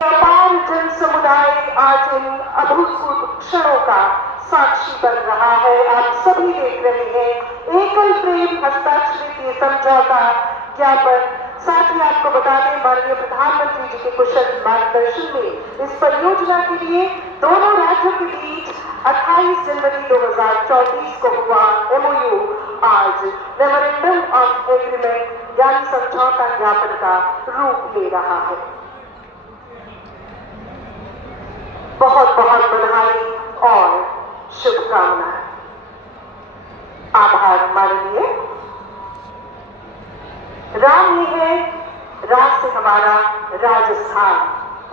अपार जन समुदाय आज इन अभूतपूर्व क्षणों का साक्षी बन रहा है। आप सभी देख रहे हैं एकल फ्रेम हस्ताक्षरित ये समझौता ज्ञापन। साथ ही आपको बता दें माननीय प्रधानमंत्री जी के कुशल मार्गदर्शन में इस परियोजना के लिए दोनों राज्यों के बीच 28 जनवरी 2024 को हुआ MOU आज मेमोरेंडम ऑफ एग्रीमेंट यानी समझौता ज्ञापन का रूप ले रहा है। बहुत बहुत बधाई और शुभकामनाएं। आभार माननीय। राम में है राज से हमारा राजस्थान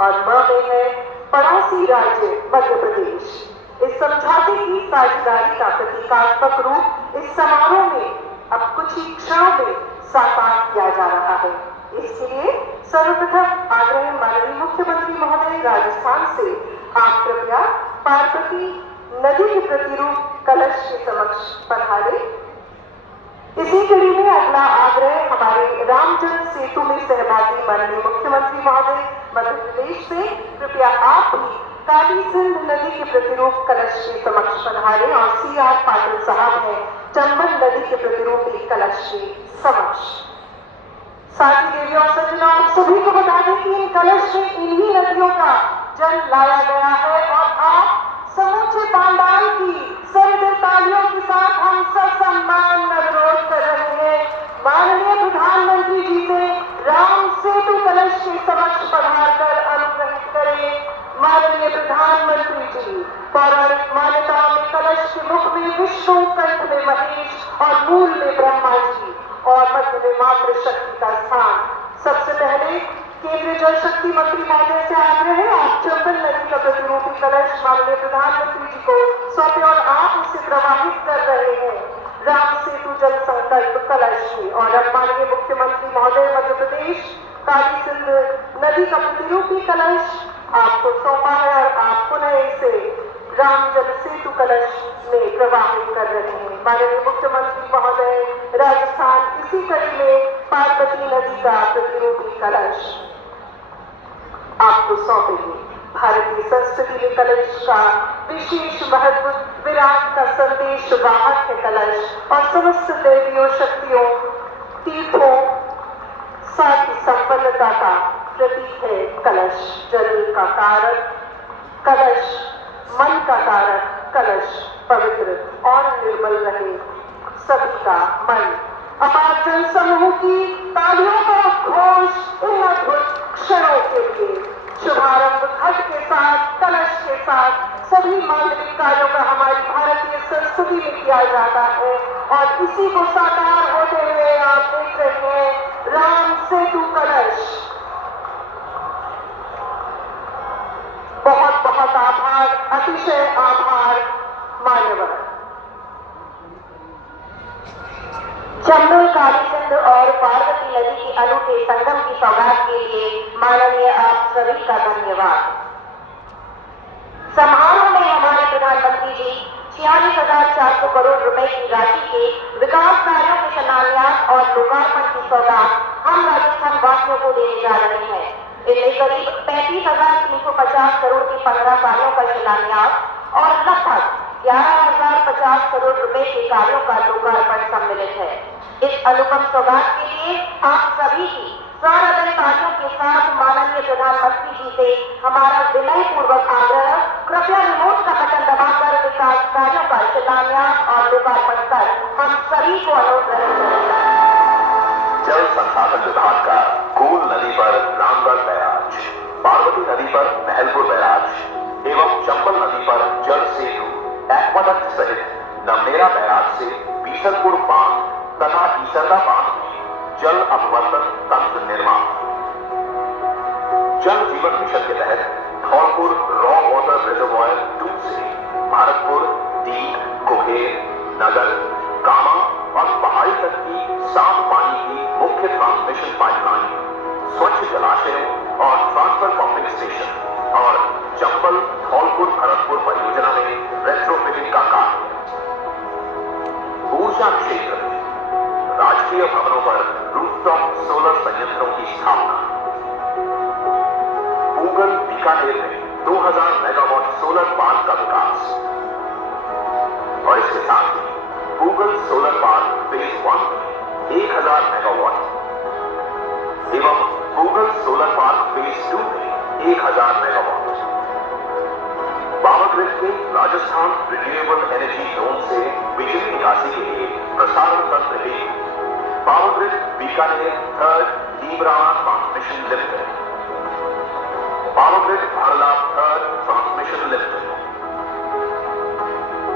और म में है पड़ोसी राज्य मध्य प्रदेश। इस समझौते की साझेदारी का प्रतीकात्मक रूप इस समारोह में अब कुछ ही क्षणों में साकार किया जा रहा है। इसके लिए सर्वप्रथम आग्रह माननीय मुख्यमंत्री महोदय राजस्थान से आप कृपया पार्वती नदी के प्रतिरूप कलश के समक्ष पधारे। इसी कड़ी में अगला आग्रह हमारे रामजन्म सेतु में सहभागी माननीय मुख्यमंत्री महोदय मध्य प्रदेश से कृपया आप भी काली सिंध नदी के प्रतिरूप कलश के समक्ष पधारे और CR पाटिल साहब हैं चंबल नदी के प्रतिरूप एक कलश के समक्ष। साथी देवियों और सज्जनों, आप सभी को बता दें कि इन कलश में इन्हीं नदियों का जल लाया गया है और आप समूचे पांडाल की सरदर तालियों के साथ हम ससम्मान अनुरोध कर रहे हैं माननीय प्रधानमंत्री जी से राम सेतु कलश के समक्ष पधारकर अनुग्रहित करें। माननीय प्रधानमंत्री जी पौराणिक मान्यताओं में कलश के मुख में विष्णु, कंठ में महेश और मूल में ब्रह्मा जी और मध्य में मातृ शक्ति का स्थान। सबसे पहले केंद्रीय जल शक्ति मंत्री महोदय से आग्रह है आप चंबल नदी का प्रतिरूपी कलश माननीय प्रधानमंत्री जी को सौंपे और आप उसे प्रवाहित कर रहे हैं राम सेतु जल संकल्प कलश में। और अब माननीय मुख्यमंत्री महोदय मध्य प्रदेश काली सिंध नदी का प्रतिरूपी कलश आपको सौंपा है और आप पुनः इसे राम जल सेतु कलश में प्रवाहित कर रहे हैं। माननीय मुख्यमंत्री महोदय राजस्थान इसी कड़ी में पार्वती नदी का प्रतिरूपी कलश आपको सौंपेंगे। भारतीय संस्कृति में कलश का विशेष महत्व, विराट का संदेश वाहक है कलश और समस्त देवियों, शक्तियों, तीर्थों, साथ ही संपन्नता का प्रतीक है कलश। जल का कारक कलश, मन का कारक कलश पवित्र और निर्मल रहे सभी का मन। अपार जन समूह की तालियों का घोष इन अद्भुत क्षणों के लिए। शुभारंभ घट के साथ, कलश के साथ सभी मांगलिक कार्यों का हमारी भारतीय संस्कृति में किया जाता है और इसी को साकार होते हुए आप देख रहे हैं राम सेतु कलश। बहुत बहुत आभार, अतिशय आभार मान्यवर। चंबल, काली सिंध और पार्वती नदी के अनूठे संगम की सौगात के लिए माननीय आप सभी का धन्यवाद। समारोह में हमारे प्रधानमंत्री जी 46,400 करोड़ रुपए की राशि के विकास कार्यों के शिलान्यास और लोकार्पण की सौगात हम राजस्थान वासियों को देने जा रहे हैं। इनमें करीब 35,350 करोड़ के 15 कार्यों का शिलान्यास और लगभग 11,050 करोड़ रुपए के कार्यों का लोकार्पण सम्मिलित है। इस अनुपम सौगात के लिए आप सभी की सहृदय तालियों के साथ माननीय प्रधानमंत्री जी से हमारा विनय पूर्वक आग्रह, कृपया रिमोट का बटन दबाकर विकास कार्यों का शिलान्यास और लोकार्पण कर हम सभी को अनुरोध करेंगे। जल संसाधन विभाग का कूल नदी पर रामगढ़ बैराज, पार्वती नदी पर महलपुर बैराज एवं चंबल नदी पर जल सेतु एक्वाडक्ट सहित नमनेरा बैराज से बीसलपुर बांध तथा ईसरदा बांध में जल अपवर्तन तंत्र निर्माण। जल जीवन मिशन के तहत धौलपुर रॉ वाटर रिजर्वायर 2 से भारतपुर, दीघ, कुम्हेर, नगर, कामा और पहाड़ी तक की साफ पानी की मुख्य ट्रांसमिशन पाइपलाइन, स्वच्छ जलाशयों और ट्रांसफर पंपिंग स्टेशन और चंबल धौलपुर भरतपुर परियोजना में रेट्रोफिटिंग का कार्य। ऊर्जा क्षेत्र में राजकीय भवनों पर रूफटॉप सोलर संयंत्रों की स्थापना। गूगल बीकानेर में 2000 मेगावाट सोलर पार्क का विकास और इसके साथ ही गूगल सोलर पार्क फेज 1 में 1000 मेगावाट एवं गूगल सोलर पार्क फेज 2 में 1000 मेगावाट। पावर ग्रिड के राजस्थान रिन्यूएबल एनर्जी जोन से बिजली निकासी के लिए प्रसारण तंत्र हेतु पावर ग्रिड बीकानेर थर्ड डीबराना transmission limited, power grid Bhadla third transmission limited,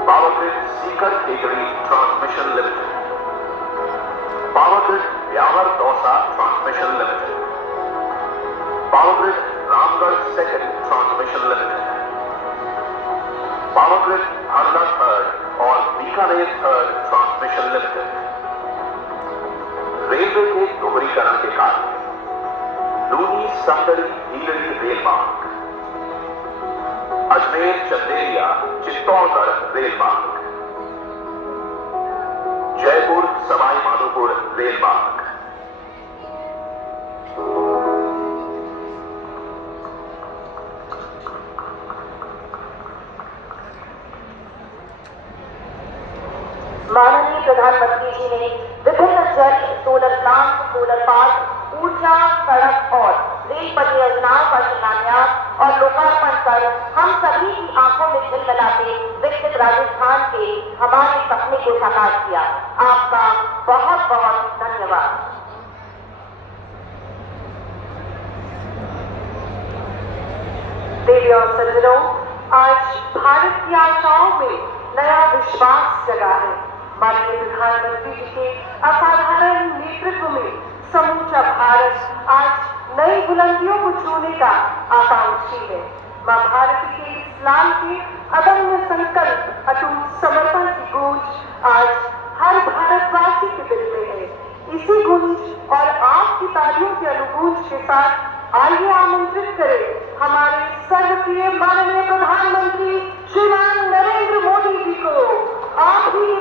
power grid Sikar Khekdi transmission limited, power grid Beawar Dausa transmission limited, power grid Ramgarh second transmission limited, power grid Bhadla third और Bikaner third transmission limited. Railway के दोहरीकरण के कारण लूनी समदड़ी हीलड़ी रेल मार्ग, Ajmer Chanderiya Chittorgarh rail मार्ग, Jaipur Sawai Madhopur rail मार्ग, माननीय प्रधानमंत्री जी ने विभिन्न जल, सोलर प्लांट, सोलर पार्क, ऊर्जा, सड़क और रेल परियोजनाओं का शिलान्यास और लोकार्पण कर हम सभी की आंखों में झिलमिलाते विकसित राजस्थान के हमारे सपने को साकार किया। आपका बहुत बहुत धन्यवाद। देवी और सज्जनों, आज भारत की आशाओं में नया विश्वास जगा है। माननीय प्रधानमंत्री जी के असाधारण नेतृत्व में समूचा भारत आज नई बुलंदियों को छूने का आकांक्षी है। मां भारती के इस्लाम के अदम्य संकल्प, अटूट समर्पण की गूंज आज हर भारतवासी के दिल में है। इसी गूंज और आपकी तालियों के अनुगूंज के साथ आइए आमंत्रित करें हमारे सर्वप्रिय माननीय प्रधानमंत्री श्रीमान नरेंद्र मोदी जी को। आप ही